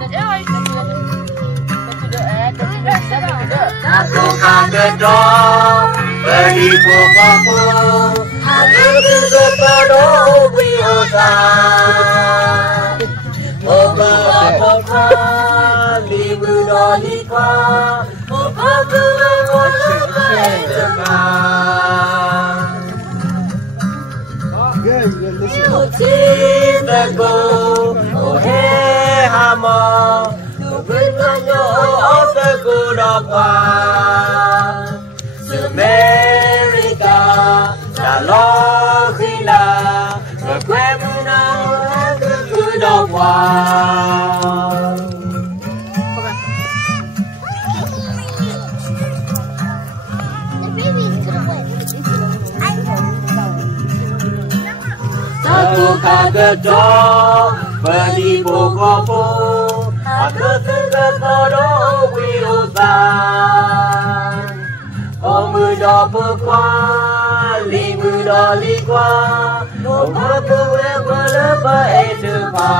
Aku kaget dong, beribu kamu, aku juga pada biasa. Oba libu dolikwa, oba cintaku, oh hey hama, nubukannya otakku dapat. Semerika, salohila, berkuemuna otakku dapat. Aku kaget dong, beribu kopo, aku tidak pada wirusan. Oh muda pukwa, muda likwa, oh aku yang berlepas depan.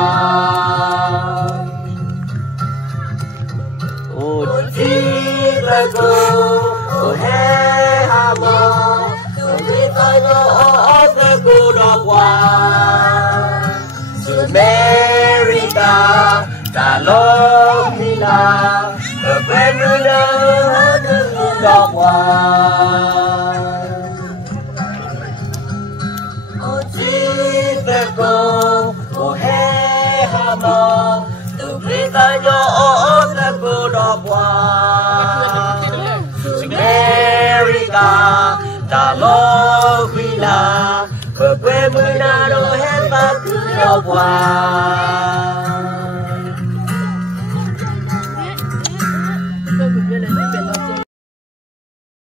Oh cintaku, oh hey hama, nubukannya otakku dapat. Semerika, salohila, berkuemuna otakku dapat. Oh cintaku, oh hey hama, nubukannya otakku dapat. Semerika, salohila, berkuemuna otakku dapat.